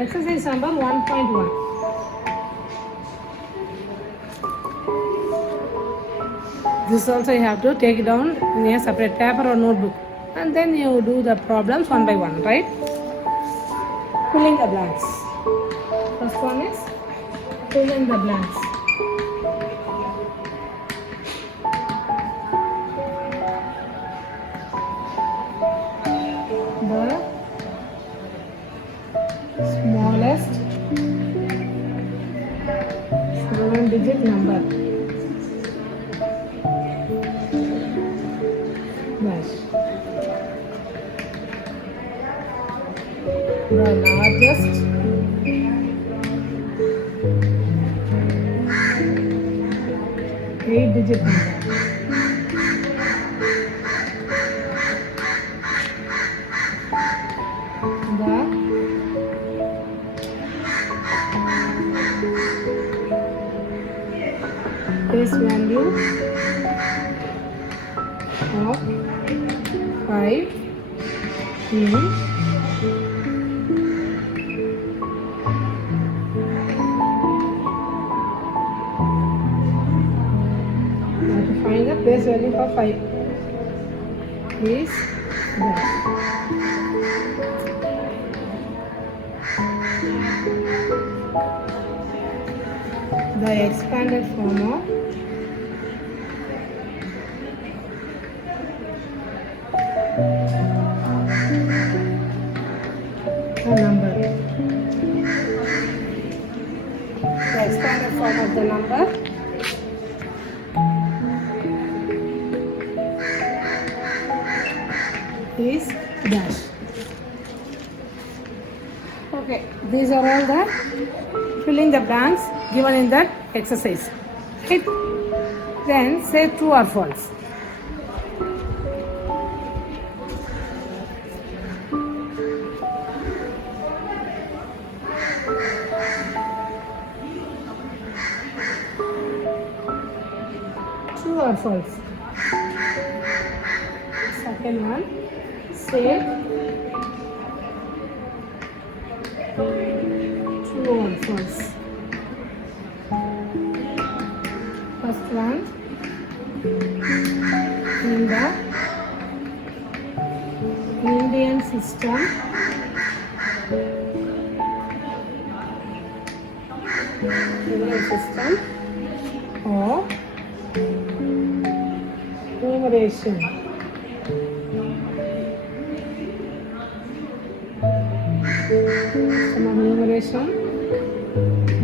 Exercise number 1.1. This also you have to take it down in a separate paper or notebook, and then you do the problems one by one, right? Filling the blanks. First one is fill in the blanks. The smallest 7-digit number. Dash. The largest 8-digit number. The face value of 5 in find the place value for 5 is that. The expanded form of the number. The expanded form of the number is dash. Okay, these are all the filling the blanks given in that exercise. Right? Then say true or false. True or false? Second one, say true or false. First one, in the Indian system, or numeration. Some of numeration,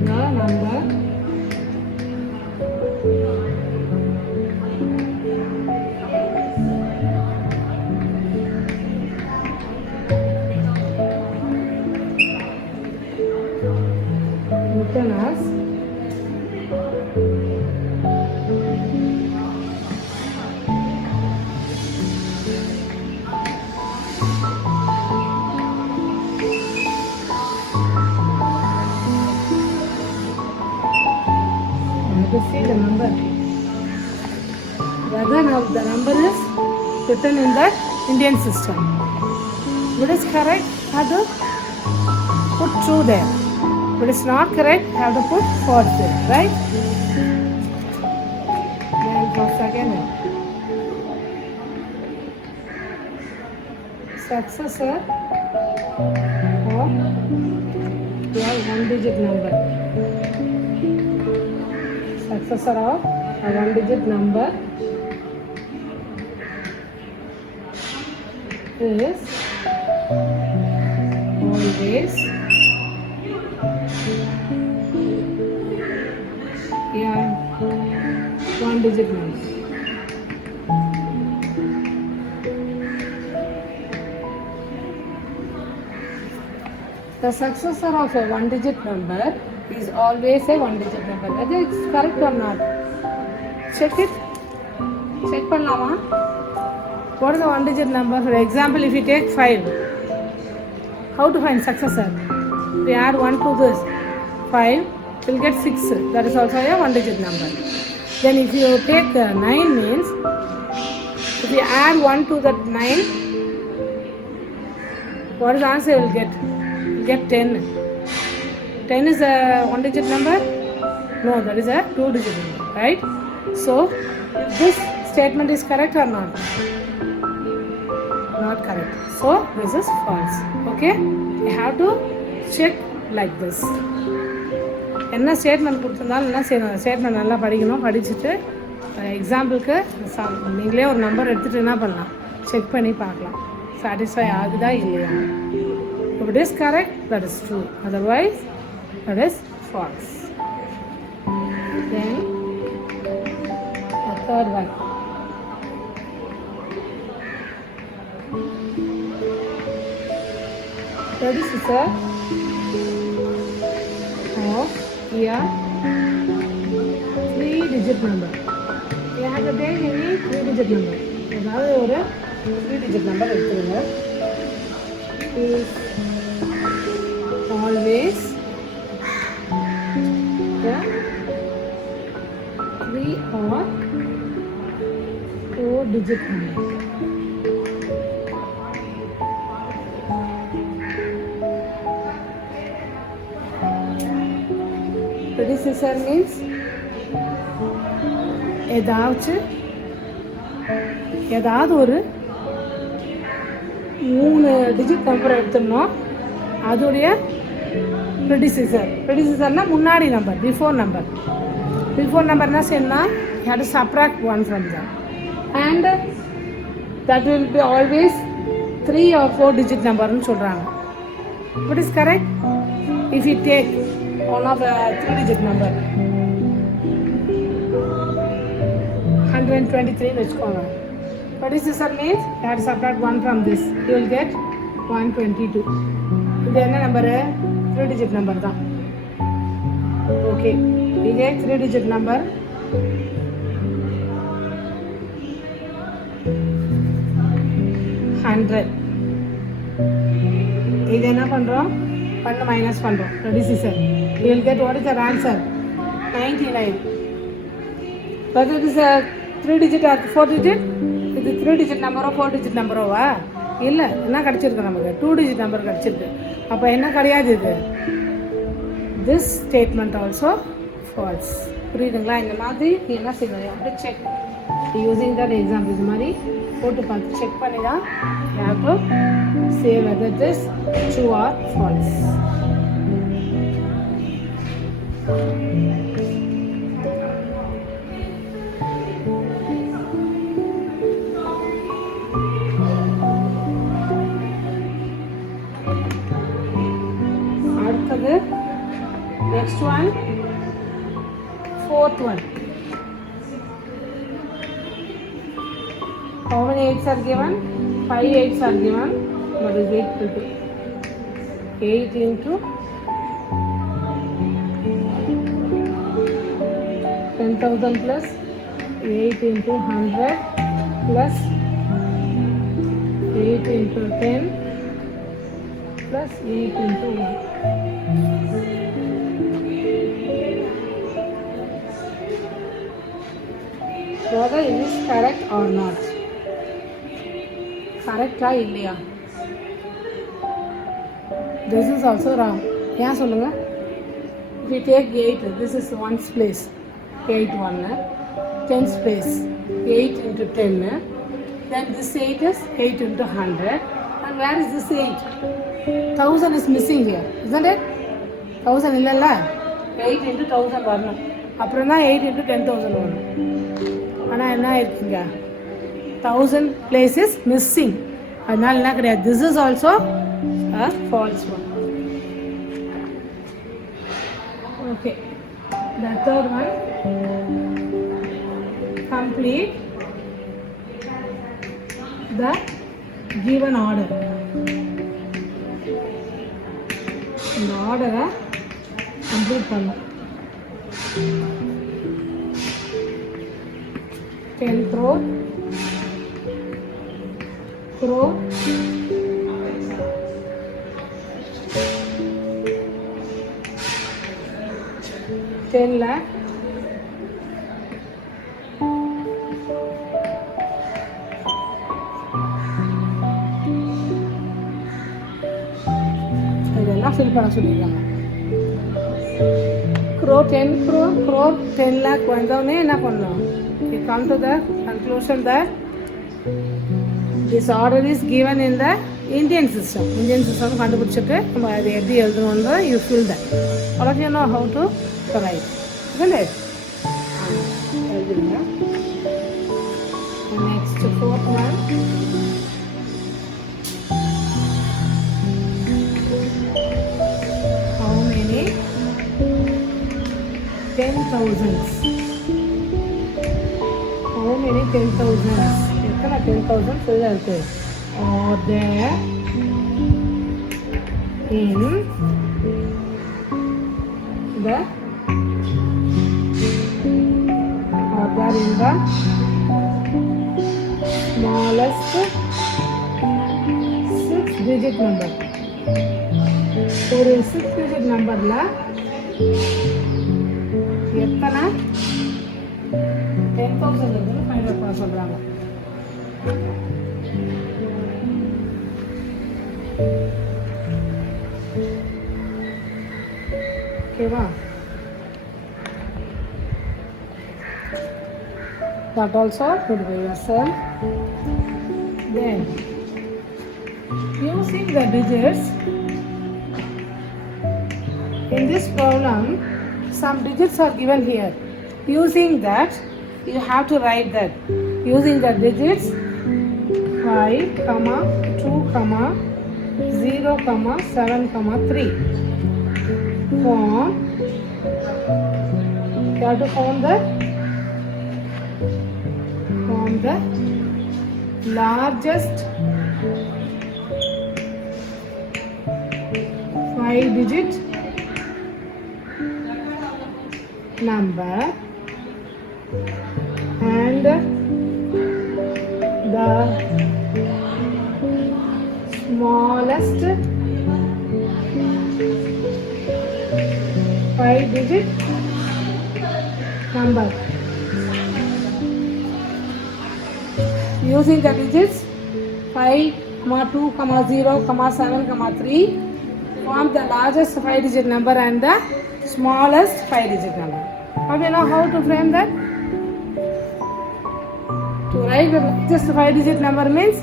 the number written as to see the number. Whether the number is written in the Indian system. What is correct? Have to put true there. But it's not correct, have to put false there, right? Then for second one. Successor of your 1-digit number. Successor of a 1-digit number is always a 1-digit number. The successor of a 1-digit number is always a 1-digit number. Whether it's correct or not. Check it. Check pannama. What is the 1-digit number? For example, if you take 5, how to find successor? We add 1 to this 5, we'll get 6. That is also a 1-digit number. Then if you take 9 means, if you add 1 to that 9, what is the answer you will get? You will get 10. 10 is a one-digit number? No, that is a two-digit number, right? So, this statement is correct or not? Not correct. So, this is false. Okay? You have to check like this. என்ன ஸ்டேட்மெண்ட் கொடுத்துருந்தாலும் என்ன செய்யணும், ஸ்டேட்மெண்ட் நல்லா படிக்கணும். படிச்சுட்டு எக்ஸாம்பிளுக்கு நீங்களே ஒரு நம்பர் எடுத்துகிட்டு என்ன பண்ணலாம், செக் பண்ணி பார்க்கலாம் சாட்டிஸ்ஃபை ஆகுதா இல்லையா. If it is correct, that is true. Otherwise, that is false. Then, the third one. Predecessor of here 3-digit number. You have to take any 3-digit number. அதாவது ஒரு 3-digit number எடுத்துருங்க. Is always the 3 or 4-digit number. Predecessor means ஏதாவது ஒரு 3 digit number எடுத்துடணும். அதோடைய ப்ரெடிசஸர்னா முன்னாடி number, before number என்ன செய்யணும்னா you have to subtract 1 from that, and that will be always 3 or 4 digit numberன்னு சொல்கிறாங்க. What is correct? If you take one of the 3-digit number 123 வச்சுக்கோங்க. Predecessor means you have to subtract 1 from this, you will get 122. இது என்ன number, 3-digit number தான். ஓகே, இதே 3-digit number 100. இது என்ன பண்ணுறோம், மைனஸ் பண்ணுறோம். Predecessor, you will get what is the answer, 99. But it is a 3-digit or 4-digit? இது 3-digit நம்பரோ 4-digit நம்பரோவா? இல்லை, என்ன கிடச்சிருக்கு நமக்கு, 2-digit நம்பர் கிடச்சிருக்கு. அப்போ என்ன கிடையாது இது, திஸ் ஸ்டேட்மெண்ட் ஆல்சோ ஃபால்ஸ். புரியுதுங்களா? இந்த மாதிரி நீ என்ன செய்யணும், அப்படி செக் யூஸிங் தட் எக்ஸாம்பிள் இது மாதிரி போட்டு பார்த்து செக் பண்ணி தான் you have to say whether it is true or false. அடுத்தது next one, 4th one. How many 8s are given? 5 8s are given. What is 8 to 2? 8 into 10,000 plus 8 into 100 plus 8 into 10 plus 8 into 1. Whether it is correct or not. கரெக்டா இல்லையா? This is also wrong. ஏன் சொல்லுங்க? If you take 8, this is 1's place, 8 1, 10's place 8 into 10, then this 8 is 8 into 100, and where is this 8? 1000 is missing here, isn't it? 1000 இல்லைல்ல, 8 into 1000 வரணும், அப்புறம் தான் 8 into 10,000 வரணும். ஆனால் என்ன இருக்குங்க, 1000 place is missing, அதனால என்ன கிடையாது. This is also a false one. Okay, the third one, complete the given order. இந்த ஆர்டரை கம்ப்ளீட் பண்ணணும். 10 crore, 10 lakh, 5 இதெல்லாம் ஃபில் பண்ண சொல்லியிருக்காங்க. crore 10 crore 10 lakh வந்தோடனே என்ன பண்ணோம்? You come to the conclusion that this order is given in the Indian system. Indian system கண்டுபிடிச்சிட்டு நம்ம அதை எப்படி எழுதணும்னு you fill that. All of you know how to write, isn't it? எழுதுங்க. Next fourth one. How many 10,000s? How many 10,000s? எத்தனை 10,000s இருக்கு? Are there in the smallest 6-digit number? ஒரு 6-digit நம்பர்ல எத்தனை 10,000 இருக்குன்னு ஃபைண்ட் அவுட் பண்ண சொல்றாங்க. ஓகேவா? That also put by yourself. Then using the digits in this problem, some digits are given here. Using that, you have to write that. Using the digits 5, 2, 0, 7, 3. Form. You have to form the largest 5-digit number and the smallest 5-digit number. Using the digits 5, 2, 0, 7, 3, form the largest 5-digit number and the smallest 5-digit number. How do you know how to frame that? To write the largest 5-digit number means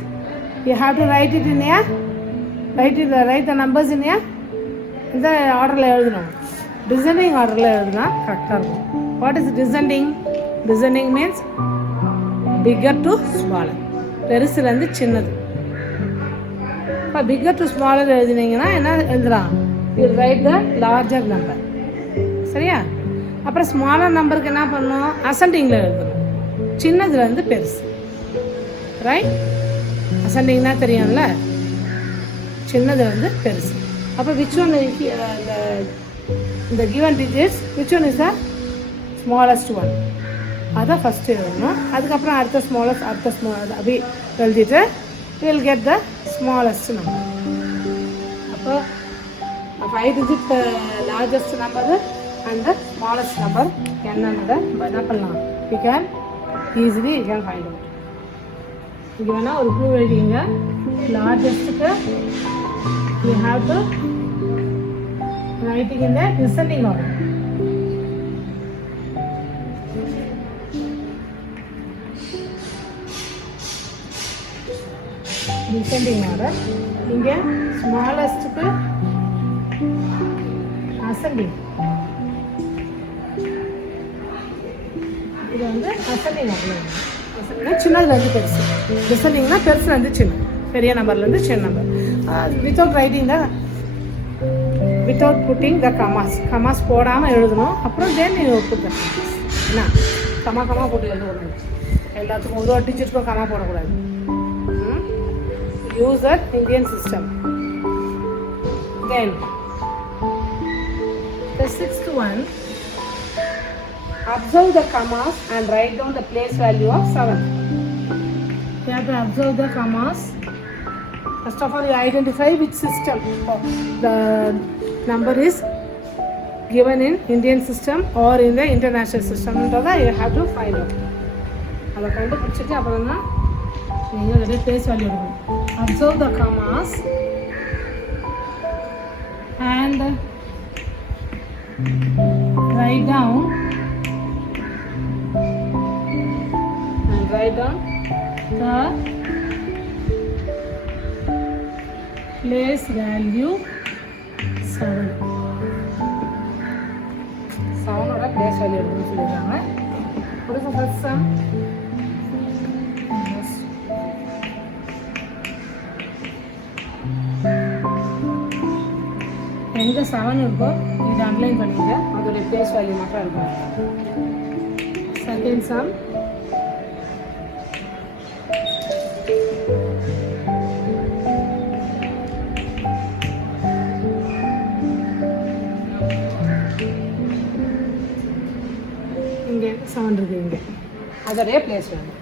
you have to write it in a write the numbers in a இந்த ஆர்டரில் எழுதணும். டிசெண்டிங் ஆர்டரில் எழுதுனா கரெக்டாக இருக்கும். What is descending? Descending means bigger to smaller, பெருசுலேருந்து சின்னது. இப்போ பிக்கர் டு ஸ்மாலர் எழுதினீங்கன்னா என்ன எழுதலாம்? You write the larger number. சரியா? அப்புறம் ஸ்மாலர் நம்பருக்கு என்ன பண்ணணும்? அசெண்டிங்கில் எழுதணும். சின்னதுலேருந்து பெருசு. ரைட்? அசெண்டிங்னா தெரியும்ல, சின்னதுலேருந்து பெருசு. அப்போ விச் ஒன் இந்த given digits which one is the smallest one? அதான் ஃபஸ்ட்டு எழுதணும். அதுக்கப்புறம் அடுத்த ஸ்மாலஸ்ட் அப்படி எழுதிட்டு will get the smallest number. அப்போ 5-digit largest number and the smallest number என்னன்றதை என்ன பண்ணலாம்? You can easily you can find out. இங்கே வேணால் ஒரு க்ளூ எழுதிங்க. லார்ஜஸ்ட்டுக்கு you have to write it in the descending order. Descending order. இங்கே smallestக்கு ascending. இது வந்து ascending order. ascending சின்னதுலேருந்து பெருசு, descendingனா பெருசுலேருந்து சின்ன, பெரிய நம்பர்லேருந்து சின்ன number. Without putting the commas போடாமல் எழுதணும். அப்புறம் then you put the commas. என்ன கமா போட்டு எழுதக்கூடாது. எல்லாத்துக்கும் ஒரு டிஜிட்க்கும் கமா போடக்கூடாது. Use that Indian system. Then the sixth one, observe the commas and write down the place value of 7. You have to observe the commas. First of all, you identify which system the number is given in Indian system or in the international system. You have to find out. அதை கண்டுபிடிச்சிட்டு அப்புறம் தான் நீங்கள் அதோடைய place value எடுக்கணும். Observe the commas and write down the place value 7. 7ஓட place value எடுக்கணும்னு சொல்லியிருக்காங்க. What is the first sum? எங்கே 7 இருக்கோ இது அன்லைன் பண்ணிங்க, அதோடைய place value மட்டும் இருக்கும். Second sum இங்கே 7 இருக்கு, இங்கே அதோடைய place value.